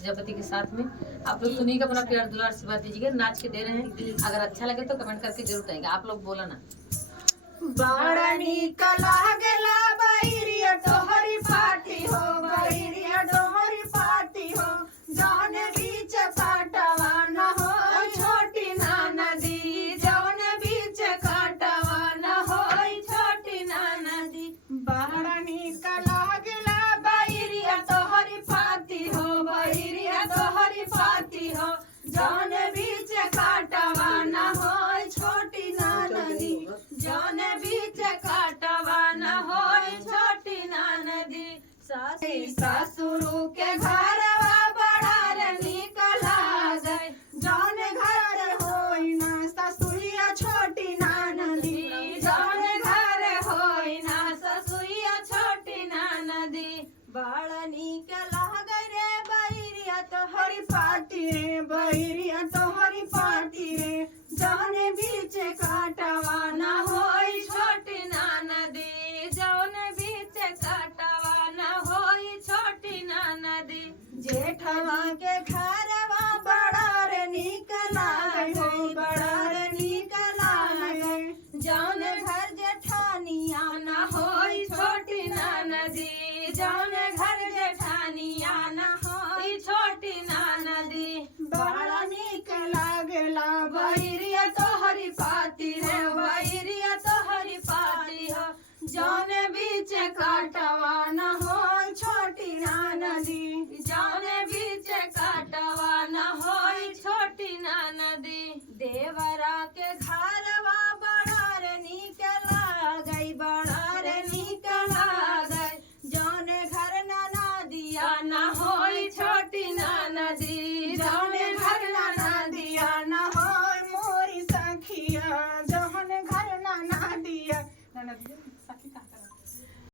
प्रजापति के साथ में। आप लोग सुनिएगा, अपना प्यार दुलार आशीर्वाद दीजिएगा। नाच के दे रहे हैं, अगर अच्छा लगे तो कमेंट करके जरूर कहिएगा। आप लोग बोला ना। बड़ा नीक लागेला बैरिया तोहरी पार्टी हो, बैरिया तोहरी पार्टी हो, जौन बीच काटवा न हो छोटी नदी, जौन बीच काटवा न हो छोटी नदी। बड़ा नीक लागेला बैरिया तोहरी पार्टी हो, बैरिया तोहरी पार्टी हो, जौन बीच काटवा न हो छोटी नदी, जौन बीच काटवा न हो छोटी नदी। ससुरु के घरवा बड़ा नीक लागे, जौन घर होई ना ससुरिया छोटी नदी, जौन घर होई ना ससुरिया छोटी नदी। बड़ा नीक लागे रे बैरिया तोहरी पार्टी रे, बैरिया तोहरी पार्टी रे, जौन बीच काटवा न होई छोटी नदी, जौन बीच काटवा न होई छोटी नदी। जेठवा के घरवा बड़ा रे नीक लागे, बड़ा रे नीक लागे, जौन घर जेठानिया न होई छोटी नदी, जौन घर जेठानिया न होई छोटी नदी। बड़ा नीक लागेला बैरिया तोहरी पार्टी रे, बैरिया तोहरी पार्टी हो, जौन बीच काटवा न हो छोटी नदी, जौन बीच काटवा न हो छोटी नदी। देवरा के घरवा बड़ा रे नीक लागे, बड़ा रे नीक लागे, जौन घर नदिया न हो छोटी नदी, जौन घर नदिया न हो मोरी सखिया, जौन घर नदिया।